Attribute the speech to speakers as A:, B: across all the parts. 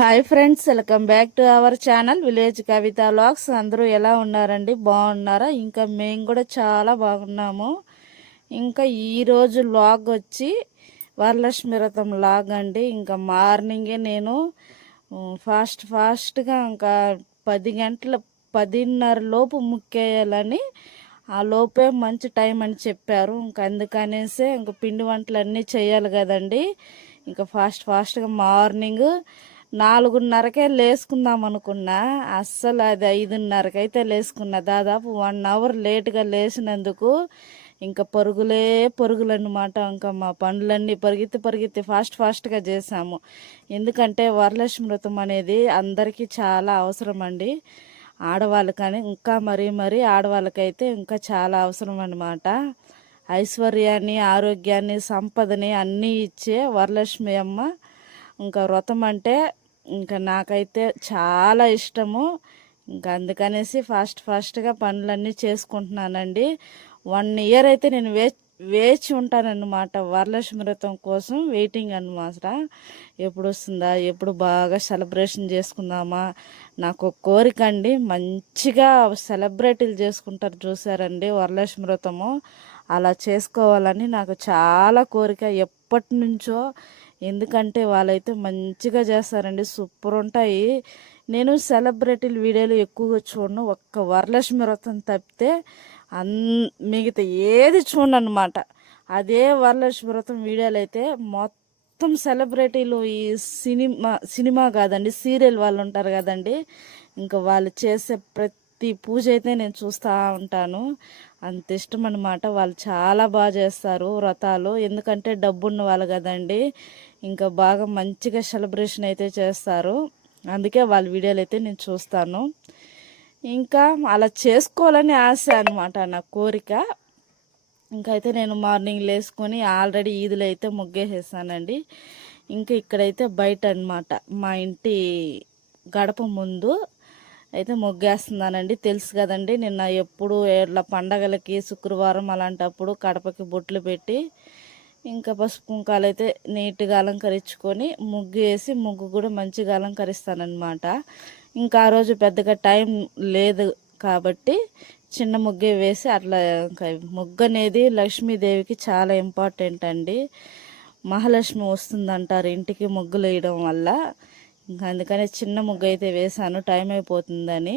A: Hi friends welcome back to our channel village Kavitha vlogs అందరూ ఎలా ఉన్నారండి? బాగున్నారా? ఇంకా మేము కూడా చాలా బాగున్నాము. ఇంకా ఈరోజు లాగ్ వచ్చి వరలక్ష్మి వ్రతం లాగ్ అండి. ఇంకా మార్నింగే నేను ఫాస్ట్ ఫాస్ట్గా ఇంకా పది గంటల పదిన్నర లోపు ముక్కేయాలని ఆ లోపే మంచి టైం అని చెప్పారు. ఇంకా అందుకనేసే ఇంకా పిండి వంటలు అన్నీ చేయాలి కదండి. ఇంకా ఫాస్ట్ ఫాస్ట్గా మార్నింగ్ నాలుగున్నరకే లేసుకుందాం అనుకున్నా. అస్సలు అది ఐదున్నరకైతే అయితే లేసుకున్నా. దాదాపు వన్ అవర్ లేట్గా లేచినందుకు ఇంకా పరుగులే పరుగులు అనమాట ఇంకా మా పనులన్నీ పరిగెత్తి పరిగెత్తి ఫాస్ట్ ఫాస్ట్గా చేసాము ఎందుకంటే వరలక్ష్మి వ్రతం అనేది అందరికీ చాలా అవసరం అండి ఆడవాళ్ళకని ఇంకా మరీ మరీ ఆడవాళ్ళకైతే ఇంకా చాలా అవసరం అనమాట ఐశ్వర్యాన్ని ఆరోగ్యాన్ని సంపదని అన్నీ ఇచ్చే వరలక్ష్మి అమ్మ. ఇంకా వ్రతం అంటే ఇంకా నాకైతే చాలా ఇష్టము. ఇంకా అందుకనేసి ఫాస్ట్ ఫాస్ట్గా పనులన్నీ చేసుకుంటున్నానండి. వన్ ఇయర్ అయితే నేను వే వేచి ఉంటానన్నమాట. వరలక్ష్మి కోసం వెయిటింగ్ అనమాట ఎప్పుడు వస్తుందా ఎప్పుడు బాగా సెలబ్రేషన్ చేసుకుందామా? నాకు ఒక కోరిక అండి. మంచిగా సెలబ్రేటీలు చేసుకుంటారు చూసారండి వరలక్ష్మి అలా చేసుకోవాలని నాకు చాలా కోరిక. ఎప్పటి నుంచో ఎందుకంటే వాళ్ళైతే మంచిగా చేస్తారండి సూపర్ ఉంటాయి నేను సెలబ్రిటీల వీడియోలు ఎక్కువగా చూడను ఒక్క వరలక్ష్మి వ్రతం తప్పితే అన్ మిగతా ఏది చూడనమాట అదే వరలక్ష్మి వ్రతం వీడియోలు అయితే మొత్తం సెలబ్రిటీలు ఈ సినిమా సినిమా కాదండి సీరియల్ వాళ్ళు ఉంటారు కదండి. ఇంకా వాళ్ళు చేసే ప్రతి పూజ అయితే నేను చూస్తూ ఉంటాను. అంత ఇష్టం అనమాట వాళ్ళు చాలా బాగా చేస్తారు వ్రతాలు. ఎందుకంటే డబ్బున్న వాళ్ళు కదండి. ఇంకా బాగా మంచిగా సెలబ్రేషన్ అయితే చేస్తారు. అందుకే వాళ్ళ వీడియోలు అయితే నేను చూస్తాను. ఇంకా అలా చేసుకోవాలని ఆశ అనమాట నా కోరిక. ఇంకా అయితే నేను మార్నింగ్ లేసుకొని ఆల్రెడీ ఈదులు అయితే ముగ్గేసేసానండి. ఇంకా ఇక్కడైతే బయట అన్నమాట. మా ఇంటి గడప ముందు అయితే ముగ్గేస్తున్నానండి. తెలుసు కదండి నిన్న ఎప్పుడు ఇట్లా పండగలకి శుక్రవారం అలాంటప్పుడు కడపకి బొట్లు పెట్టి ఇంకా పసుపు కుంకాలు అయితే నీట్గా అలంకరించుకొని ముగ్గు వేసి ముగ్గు కూడా మంచిగా అలంకరిస్తానమాట ఇంకా ఆ రోజు పెద్దగా టైం లేదు కాబట్టి చిన్న ముగ్గే వేసి అట్లా ఇంకా ముగ్గు అనేది లక్ష్మీదేవికి చాలా ఇంపార్టెంట్ అండి. మహాలక్ష్మి వస్తుందంటారు ఇంటికి ముగ్గులు వేయడం వల్ల. ఇంకా అందుకనే చిన్న ముగ్గు అయితే వేశాను టైం అయిపోతుందని.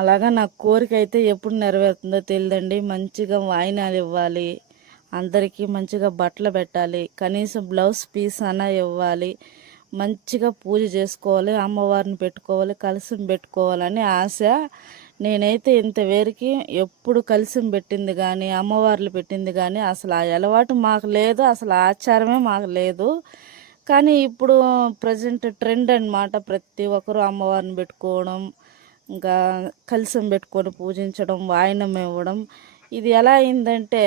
A: అలాగా నా కోరిక అయితే ఎప్పుడు నెరవేరుతుందో తెలియదండి మంచిగా వాయినాలు ఇవ్వాలి అందరికీ మంచిగా బట్టలు పెట్టాలి కనీసం బ్లౌజ్ పీస్ అన్నా ఇవ్వాలి మంచిగా పూజ చేసుకోవాలి అమ్మవారిని పెట్టుకోవాలి కలిసి పెట్టుకోవాలని ఆశ. నేనైతే ఇంతవరకు ఎప్పుడు కలిసి పెట్టింది కానీ అమ్మవార్లు పెట్టింది కానీ అసలు ఆ అలవాటు మాకు లేదు అసలు ఆచారమే మాకు లేదు. కానీ ఇప్పుడు ప్రజెంట్ ట్రెండ్ అన్నమాట. ప్రతి ఒక్కరు అమ్మవారిని పెట్టుకోవడం ఇంకా కలసం పెట్టుకొని పూజించడం వాయనం ఇవ్వడం. ఇది ఎలా అయిందంటే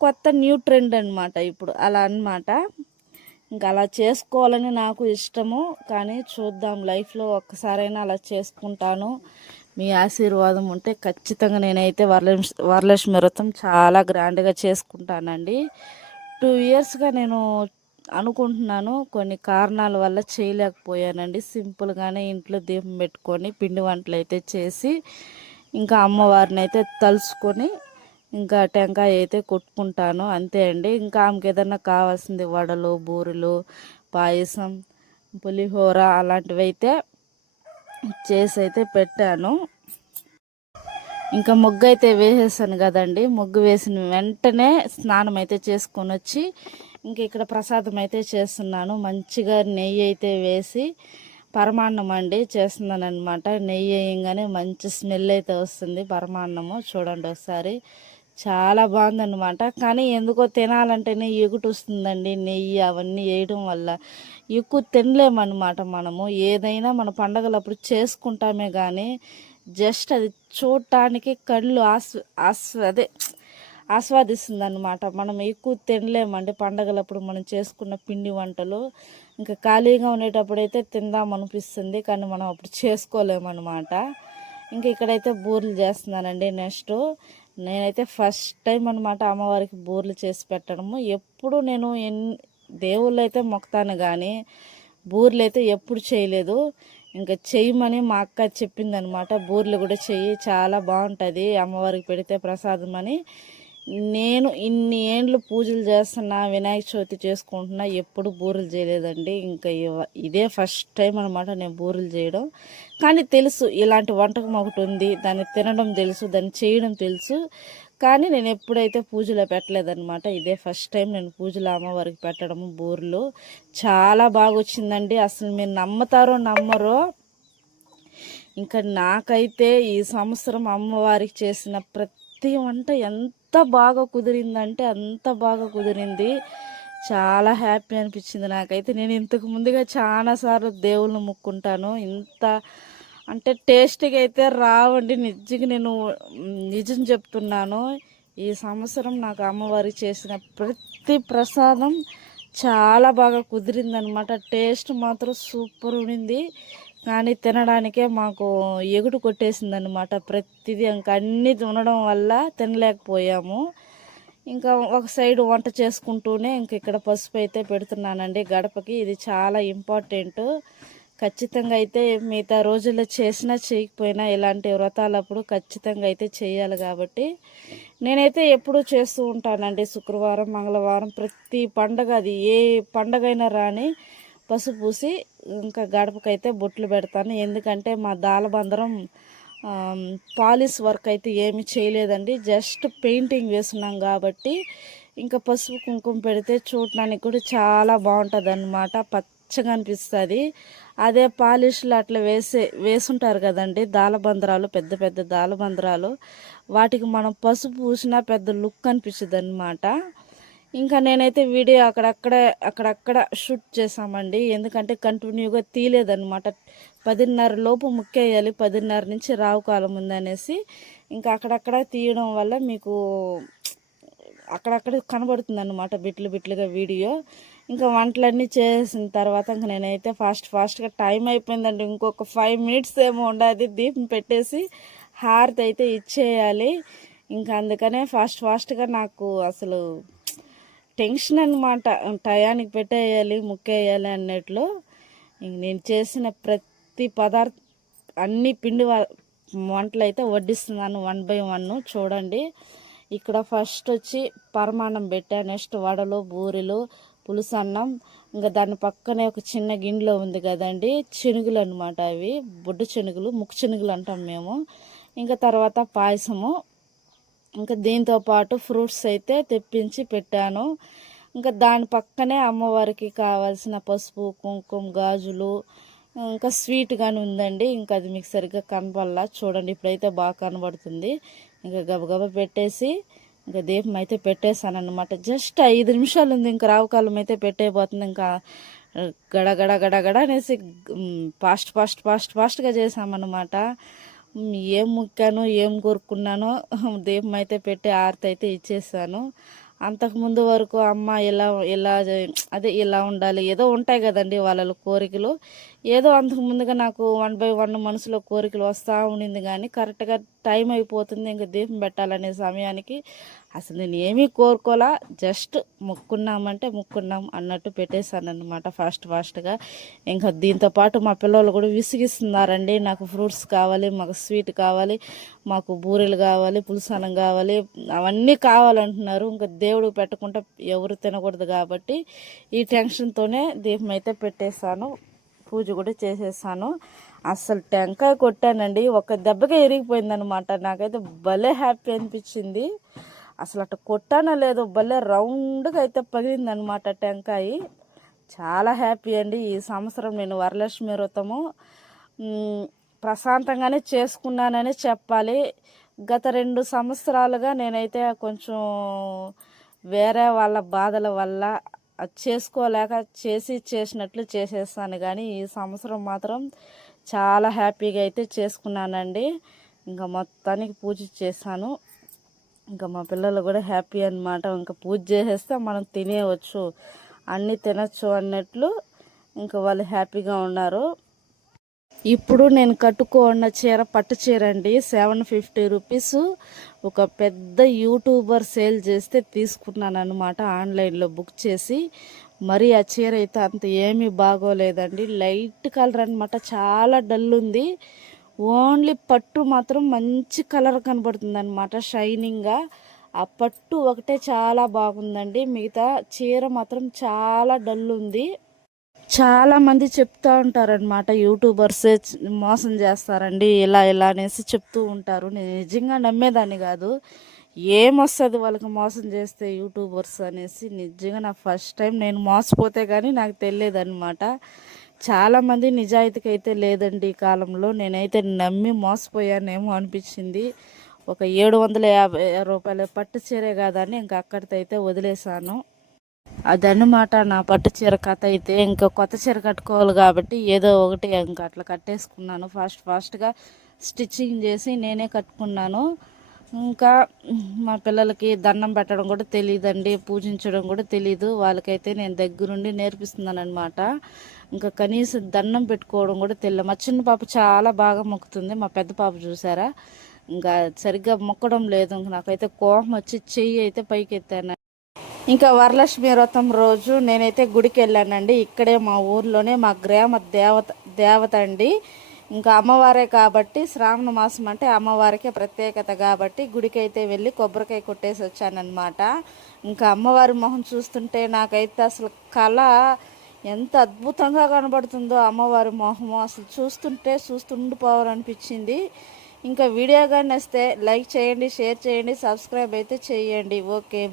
A: కొత్త న్యూ ట్రెండ్ అనమాట ఇప్పుడు. అలా అన్నమాట. ఇంకా అలా చేసుకోవాలని నాకు ఇష్టము. కానీ చూద్దాం లైఫ్లో ఒక్కసారైనా అలా చేసుకుంటాను. మీ ఆశీర్వాదం ఉంటే ఖచ్చితంగా నేనైతే వరలక్ష్మి వరలక్ష్మి వ్రతం చాలా గ్రాండ్గా చేసుకుంటానండి. టూ ఇయర్స్గా నేను అనుకుంటున్నాను. కొన్ని కారణాల వల్ల చేయలేకపోయానండి. సింపుల్గానే ఇంట్లో దీపం పెట్టుకొని పిండి వంటలు అయితే చేసి ఇంకా అమ్మవారిని అయితే తలుచుకొని ఇంకా టెంకాయ అయితే కొట్టుకుంటాను. అంతే అండి. ఇంకా ఆమెకి ఏదన్నా కావాల్సింది వడలు బూరెలు పాయసం పులిహోర అలాంటివి అయితే చేసి అయితే పెట్టాను. ఇంకా ముగ్గు అయితే వేసేసాను కదండి. ముగ్గు వేసిన వెంటనే స్నానం అయితే చేసుకొని వచ్చి ఇంక ఇక్కడ ప్రసాదం అయితే చేస్తున్నాను. మంచిగా నెయ్యి అయితే వేసి పరమాన్నం అండి చేస్తున్నాను అనమాట నెయ్యి వేయంగానే మంచి స్మెల్ అయితే వస్తుంది పరమాన్నము. చూడండి ఒకసారి. చాలా బాగుందన్నమాట. కానీ ఎందుకో తినాలంటేనే ఎగుటు వస్తుందండి నెయ్యి అవన్నీ వేయడం వల్ల. ఎక్కువ తినలేమన్నమాట మనము. ఏదైనా మన పండగలప్పుడు చేసుకుంటామే కానీ జస్ట్ అది చూడటానికి కళ్ళు ఆస్ ఆస్ అదే ఆస్వాదిస్తుంది అనమాట మనం ఎక్కువ తినలేమండి. పండగలప్పుడు మనం చేసుకున్న పిండి వంటలు. ఇంకా ఖాళీగా ఉండేటప్పుడు అయితే తిందాం అనిపిస్తుంది. కానీ మనం అప్పుడు చేసుకోలేమన్నమాట. ఇంకా ఇక్కడైతే బూరెలు చేస్తున్నానండి నెక్స్ట్. నేనైతే ఫస్ట్ టైం అనమాట అమ్మవారికి బూరెలు చేసి పెట్టడము. ఎప్పుడు నేను ఎన్ దేవుళ్ళు అయితే మొక్తాను కానీ బూర్లు అయితే ఎప్పుడు చేయలేదు. ఇంకా చెయ్యమని మా అక్క చెప్పిందనమాట బూర్లు కూడా చెయ్యి చాలా బాగుంటుంది. అమ్మవారికి పెడితే ప్రసాదం అని. నేను ఇన్ని ఏండ్లు పూజలు చేస్తున్నా వినాయక చవితి చేసుకుంటున్నా ఎప్పుడు బూరెలు చేయలేదండి. ఇంకా ఇదే ఫస్ట్ టైం అనమాట నేను బూరెలు చేయడం. కానీ తెలుసు ఇలాంటి వంటకం ఒకటి ఉంది. దాన్ని తినడం తెలుసు దాన్ని చేయడం తెలుసు. కానీ నేను ఎప్పుడైతే పూజలో పెట్టలేదనమాట ఇదే ఫస్ట్ టైం నేను పూజలో అమ్మవారికి పెట్టడం బూరెలు. చాలా బాగా వచ్చిందండి అసలు మీరు నమ్ముతారో నమ్మరో ఇంకా నాకైతే ఈ సంవత్సరం అమ్మవారికి చేసిన ప్రతి వంట ఎంత బాగా కుదిరిందంటే అంత బాగా కుదిరింది. చాలా హ్యాపీ అనిపించింది నాకైతే. నేను ఇంతకు ముందుగా చాలాసార్లు దేవుళ్ళు ముక్కుంటాను. ఇంత అంటే టేస్ట్గా అయితే రావండి. నిజంగా నేను నిజం చెప్తున్నాను. ఈ సంవత్సరం నాకు అమ్మవారి చేసిన ప్రతి ప్రసాదం చాలా బాగా కుదిరిందనమాట. టేస్ట్ మాత్రం సూపర్ ఉండింది. కానీ తినడానికే మాకు ఎగుడు కొట్టేసింది అనమాట ప్రతిదీ ఇంకా అన్నీ ఉండడం వల్ల తినలేకపోయాము. ఇంకా ఒక సైడ్ వంట చేసుకుంటూనే ఇంక ఇక్కడ పసుపు అయితే పెడుతున్నానండి గడపకి. ఇది చాలా ఇంపార్టెంట్. ఖచ్చితంగా అయితే మిగతా రోజుల్లో చేసినా చేయకపోయినా ఇలాంటి వ్రతాలప్పుడు ఖచ్చితంగా అయితే చేయాలి కాబట్టి. నేనైతే ఎప్పుడూ చేస్తూ ఉంటానండి శుక్రవారం మంగళవారం ప్రతి పండగ అది. ఏ పండగైనా రాని పసుపు పూసి ఇంకా గడపకైతే బొట్లు పెడతాను. ఎందుకంటే మా దాలబందరం పాలిష్ వర్క్ అయితే ఏమి చేయలేదండి. జస్ట్ పెయింటింగ్ వేస్తున్నాం కాబట్టి ఇంకా పసుపు కుంకుమ పెడితే చూడడానికి కూడా చాలా బాగుంటుంది అనమాట పచ్చగా అనిపిస్తుంది. అదే పాలిష్లు అట్లా వేసే వేసుంటారు కదండి దాలబందరాలు పెద్ద పెద్ద దాలబందరాలు. వాటికి మనం పసుపు పూసినా పెద్ద లుక్ అనిపిస్తుంది అనమాట ఇంకా నేనైతే వీడియో అక్కడక్కడ అక్కడక్కడ షూట్ చేసామండి ఎందుకంటే కంటిన్యూగా తీయలేదన్నమాట. పదిన్నర లోపు ముక్కేయాలి పదిన్నర నుంచి రావు కాలం ఉందనేసి. ఇంకా అక్కడక్కడ తీయడం వల్ల మీకు అక్కడక్కడ కనబడుతుంది అనమాట బిట్లు బిట్లుగా వీడియో. ఇంకా వంటలన్నీ చేసిన తర్వాత ఇంకా నేనైతే ఫాస్ట్ ఫాస్ట్గా టైం అయిపోయిందండి. ఇంకొక ఫైవ్ మినిట్స్ ఏమో ఉండాలి దీపం పెట్టేసి హారతి అయితే ఇచ్చేయాలి. ఇంకా అందుకనే ఫాస్ట్ ఫాస్ట్గా నాకు అసలు టెన్షన్ అనమాట టయానికి పెట్టేయాలి ముక్కేయాలి అన్నట్లు నేను చేసిన ప్రతి పదార్థ అన్ని పిండి వంటలు అయితే వడ్డిస్తున్నాను వన్ బై వన్. చూడండి. ఇక్కడ ఫస్ట్ వచ్చి పరమాన్నం పెట్టా నెక్స్ట్ వడలు బూరెలు పులుసు అన్నం ఇంకా దాని పక్కనే ఒక చిన్న గిన్నెలో ఉంది కదండి. చెనుగులు అనమాట అవి. బొడ్డు చెనుగులు ముక్కు చెనుగులు అంటాం మేము. ఇంకా తర్వాత పాయసము. ఇంకా దీంతో పాటు ఫ్రూట్స్ అయితే తెప్పించి పెట్టాను. ఇంకా దాని పక్కనే అమ్మవారికి కావాల్సిన పసుపు కుంకుమ గాజులు ఇంకా స్వీట్ కానీ ఉందండి. ఇంకా అది మీకు సరిగ్గా కనపడలా. చూడండి ఇప్పుడైతే బాగా కనబడుతుంది. ఇంకా గబగబా పెట్టేసి ఇంకా దీపం అయితే పెట్టేశాను అనమాట జస్ట్ ఐదు నిమిషాలు ఉంది ఇంకా రావుకాలం అయితే పెట్టేయబోతుంది. ఇంకా గడగడ గడగడ అనేసి ఫాస్ట్ ఫాస్ట్ ఫాస్ట్ ఫాస్ట్గా చేసామన్నమాట ఏం ముక్కాను ఏం కోరుకున్నానో దీపం అయితే పెట్టి ఆరతి అయితే ఇచ్చేసాను అంతకు ముందు వరకు అమ్మ ఎలా ఎలా అదే ఇలా ఉండాలి ఏదో ఉంటాయి కదండి వాళ్ళ కోరికలు. ఏదో అంతకు ముందుగా నాకు వన్ బై వన్ మనసులో కోరికలు వస్తూ ఉండింది కానీ కరెక్ట్గా టైం అయిపోతుంది ఇంకా దీపం పెట్టాలనే సమయానికి అసలు నేను ఏమీ కోరుకోలా జస్ట్ మొక్కున్నామంటే మొక్కున్నాం అన్నట్టు పెట్టేశాను అనమాట ఫాస్ట్ ఫాస్ట్గా ఇంకా దీంతో పాటు మా పిల్లలు కూడా విసిగిస్తున్నారండి. నాకు ఫ్రూట్స్ కావాలి మాకు స్వీట్ కావాలి మాకు బూరెలు కావాలి పులుసన్నం కావాలి అవన్నీ కావాలంటున్నారు. ఇంకా దేవుడు పెట్టకుండా ఎవరు తినకూడదు కాబట్టి ఈ టెన్షన్తోనే దీపం అయితే పెట్టేశాను. పూజ కూడా చేసేసాను. అసలు టెంకాయ కొట్టానండి. ఒక దెబ్బకే ఎరిగిపోయిందనమాట నాకైతే భలే హ్యాపీ అనిపించింది. అసలు అట్లా కొట్టానో లేదో భలే రౌండ్గా అయితే పగిలిందనమాట టెంకాయ. చాలా హ్యాపీ అండి ఈ సంవత్సరం నేను వరలక్ష్మి వ్రతము. ప్రశాంతంగానే చేసుకున్నానని చెప్పాలి. గత రెండు సంవత్సరాలుగా నేనైతే కొంచెం వేరే వాళ్ళ బాధల వల్ల అది చేసుకోలేక చేసి చేసినట్లు చేసేస్తాను. కానీ ఈ సంవత్సరం మాత్రం చాలా హ్యాపీగా అయితే చేసుకున్నానండి. ఇంకా మొత్తానికి పూజ చేశాను. ఇంకా మా పిల్లలు కూడా హ్యాపీ అన్నమాట. ఇంకా పూజ చేసేస్తే మనం తినేయవచ్చు అన్నీ తినచ్చు అన్నట్లు ఇంకా వాళ్ళు హ్యాపీగా ఉన్నారు. ఇప్పుడు నేను కట్టుకున్న చీర పట్టు చీర అండి సెవెన్ ఫిఫ్టీ రూపీస్. ఒక పెద్ద యూట్యూబర్ సేల్ చేస్తే తీసుకున్నాను అనమాట ఆన్లైన్లో బుక్ చేసి. మరి ఆ చీర అయితే అంత ఏమీ బాగోలేదండి. లైట్ కలర్ అనమాట చాలా డల్ ఉంది. ఓన్లీ పట్టు మాత్రం మంచి కలర్ కనబడుతుంది అనమాట షైనింగ్గా ఆ పట్టు ఒకటే చాలా బాగుందండి. మిగతా చీర మాత్రం చాలా డల్ ఉంది. చాలామంది చెప్తూ ఉంటారనమాట యూట్యూబర్స్ మోసం చేస్తారండి ఇలా ఇలా అనేసి చెప్తూ ఉంటారు. నేను నిజంగా నమ్మేదాన్ని కాదు. ఏమొస్తుంది వాళ్ళకి మోసం చేస్తే యూట్యూబర్స్ అనేసి నిజంగా నా ఫస్ట్ టైం నేను మోసపోతే కానీ నాకు తెలియదన్నమాట. చాలామంది నిజాయితీకి అయితే లేదండి ఈ కాలంలో. నేనైతే నమ్మి మోసపోయానేమో అనిపించింది. ఒక ఏడు వందల యాభై రూపాయల పట్టు చీరే కాదని ఇంకా అక్కడితో అయితే వదిలేశాను. అదన్నమాట నా పట్టు చీర కథ అయితే ఇంకా కొత్త చీర కట్టుకోవాలి కాబట్టి ఏదో ఒకటి ఇంకా అట్లా కట్టేసుకున్నాను. ఫాస్ట్ ఫాస్ట్గా స్టిచ్చింగ్ చేసి నేనే కట్టుకున్నాను. ఇంకా మా పిల్లలకి దండం పెట్టడం కూడా తెలియదండి పూజించడం కూడా తెలీదు. వాళ్ళకైతే నేను దగ్గరుండి నేర్పిస్తున్నాను అనమాట ఇంకా కనీసం దండం పెట్టుకోవడం కూడా తెలియదు మా చిన్న పాప చాలా బాగా మొక్కుతుంది. మా పెద్ద పాప చూసారా? ఇంకా సరిగ్గా మొక్కడం లేదు. ఇంక నాకైతే కోపం వచ్చి చెయ్యి అయితే పైకి ఎత్తాను ఇంకా వరలక్ష్మి వ్రతం రోజు నేనైతే గుడికి వెళ్ళానండి. ఇక్కడే మా ఊర్లోనే మా గ్రామ దేవత దేవత అండి. ఇంకా అమ్మవారే కాబట్టి శ్రావణ మాసం అంటే అమ్మవారికే ప్రత్యేకత కాబట్టి గుడికి అయితే వెళ్ళి కొబ్బరికాయ కొట్టేసి వచ్చానమాట ఇంకా అమ్మవారి మొహం చూస్తుంటే నాకైతే అసలు కళ ఎంత అద్భుతంగా కనబడుతుందో అమ్మవారి మొహము. అసలు చూస్తుంటే చూస్తుండిపోవాలనిపించింది. ఇంకా వీడియో కానీ వస్తే లైక్ చేయండి షేర్ చేయండి సబ్స్క్రైబ్ అయితే చేయండి. ఓకే.